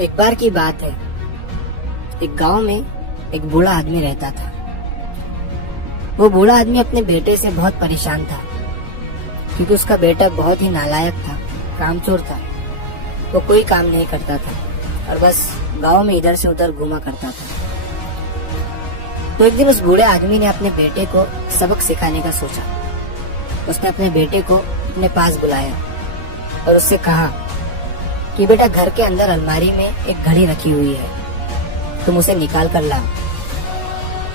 एक बार की बात है, एक गांव में एक बूढ़ा आदमी रहता था। वो बूढ़ा आदमी अपने बेटे से बहुत परेशान था, क्योंकि उसका बेटा बहुत ही नालायक था, कामचोर था। वो कोई काम नहीं करता था और बस गांव में इधर से उधर घूमा करता था। तो एक दिन उस बूढ़े आदमी ने अपने बेटे को सबक सिखाने का सोचा। उसने अपने बेटे को अपने पास बुलाया और उससे कहा कि बेटा, घर के अंदर अलमारी में एक घड़ी रखी हुई है, तुम उसे निकाल कर लाओ।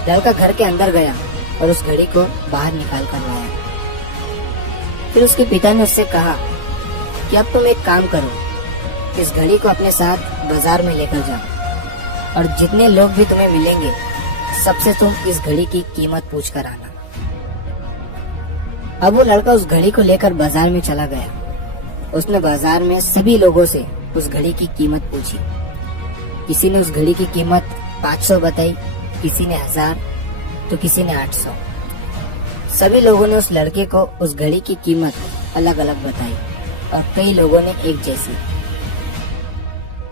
लड़का घर के अंदर गया और उस घड़ी को बाहर निकाल कर लाया। फिर उसके पिता ने उससे कहा कि अब तुम एक काम करो, इस घड़ी को अपने साथ बाजार में लेकर जाओ और जितने लोग भी तुम्हें मिलेंगे सबसे तुम इस घड़ी की कीमत पूछ कर आना। अब वो लड़का उस घड़ी को लेकर बाजार में चला गया। उसने बाजार में सभी लोगों से उस घड़ी की कीमत पूछी। किसी ने उस घड़ी की कीमत 500 बताई, किसी ने 1000, तो किसी ने 800। सभी लोगों ने उस लड़के को उस घड़ी की कीमत अलग अलग बताई और कई लोगों ने एक जैसी।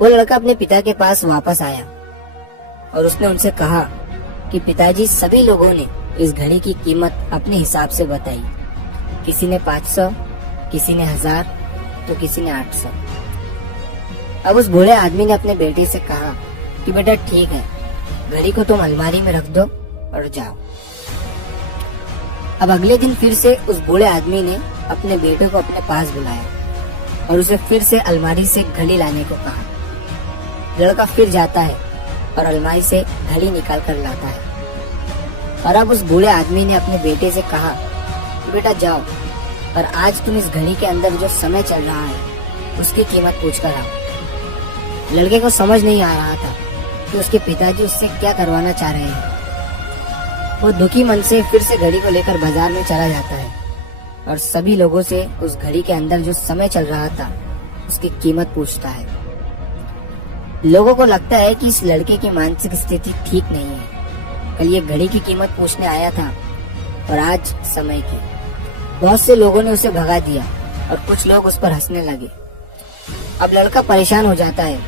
वो लड़का अपने पिता के पास वापस आया और उसने उनसे कहा कि पिताजी, सभी लोगों ने इस घड़ी की कीमत अपने हिसाब से बताई। किसी ने 500, किसी ने 1000, तो किसी ने 800। अब उस बूढ़े आदमी ने अपने बेटे से कहा कि बेटा ठीक है, घड़ी को तुम अलमारी में रख दो और जाओ। अब अगले दिन फिर से उस बूढ़े आदमी ने अपने बेटे को अपने पास बुलाया और उसे फिर से अलमारी से घड़ी लाने को कहा। लड़का फिर जाता है और अलमारी से घड़ी निकाल कर लाता है। और अब उस बूढ़े आदमी ने अपने बेटे से कहा कि बेटा जाओ और आज तुम इस घड़ी के अंदर जो समय चल रहा है उसकी कीमत पूछ कर आओ। लड़के को समझ नहीं आ रहा था कि उसके पिताजी उससे क्या करवाना चाह रहे हैं। वो दुखी मन से फिर से घड़ी को लेकर बाजार में चला जाता है और सभी लोगों से उस घड़ी के अंदर जो समय चल रहा था उसकी कीमत पूछता है। लोगों को लगता है कि इस लड़के की मानसिक स्थिति ठीक नहीं है। कल ये घड़ी की कीमत पूछने आया था और आज समय की। बहुत से लोगों ने उसे भगा दिया और कुछ लोग उस पर हंसने लगे। अब लड़का परेशान हो जाता है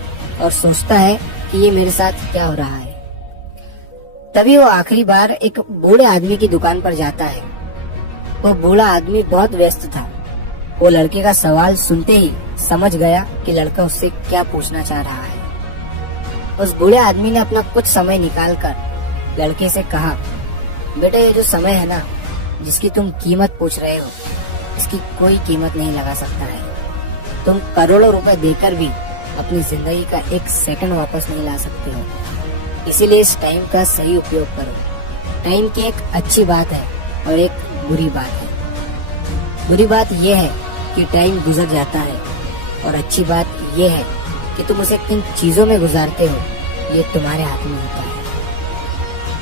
और सोचता है कि ये मेरे साथ क्या हो रहा है। तभी वो आखिरी बार एक बूढ़े आदमी की दुकान पर जाता है। वो बूढ़ा आदमी बहुत व्यस्त था। वो लड़के का सवाल सुनते ही समझ गया कि लड़का उससे क्या पूछना चाह रहा है। उस बूढ़े आदमी ने अपना कुछ समय निकालकर लड़के से कहा, बेटा, ये जो समय है ना, जिसकी तुम कीमत पूछ रहे हो, इसकी कोई कीमत नहीं लगा सकता है। तुम करोड़ों रुपए देकर भी अपनी जिंदगी का एक सेकंड वापस नहीं ला सकते हो। इसीलिए इस टाइम का सही उपयोग करो। टाइम की एक अच्छी बात है और एक बुरी बात है। बुरी बात यह है कि टाइम गुजर जाता है और अच्छी बात यह है कि तुम उसे किन चीजों में गुजारते हो, ये तुम्हारे हाथ में होता है।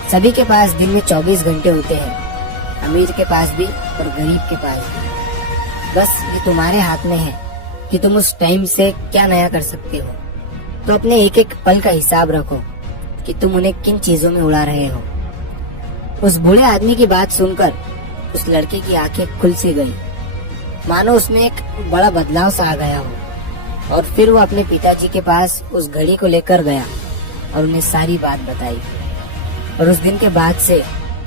सभी के पास दिन में 24 घंटे होते हैं, अमीर के पास भी और गरीब के पास भी। बस ये तुम्हारे हाथ में है कि तुम उस टाइम से क्या नया कर सकते हो। तो अपने एक एक पल का हिसाब रखो कि तुम उन्हें किन चीजों में उड़ा रहे हो। उस बूढ़े आदमी की बात सुनकर उस लड़के की आंखें खुल सी गई, मानो उसमें एक बड़ा बदलाव सा आ गया हो। और फिर वो अपने पिताजी के पास उस घड़ी को लेकर गया और उन्हें सारी बात बताई। और उस दिन के बाद से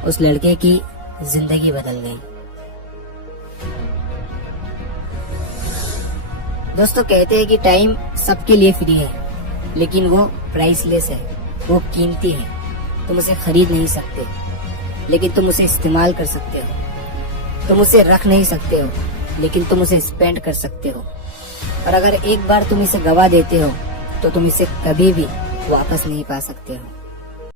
उस लड़के की जिंदगी बदल गई। दोस्तों, कहते हैं कि टाइम सबके लिए फ्री है, लेकिन वो प्राइसलेस है, वो कीमती है। तुम उसे खरीद नहीं सकते, लेकिन तुम उसे इस्तेमाल कर सकते हो। तुम उसे रख नहीं सकते हो, लेकिन तुम उसे स्पेंड कर सकते हो। और अगर एक बार तुम इसे गवा देते हो तो तुम इसे कभी भी वापस नहीं पा सकते हो।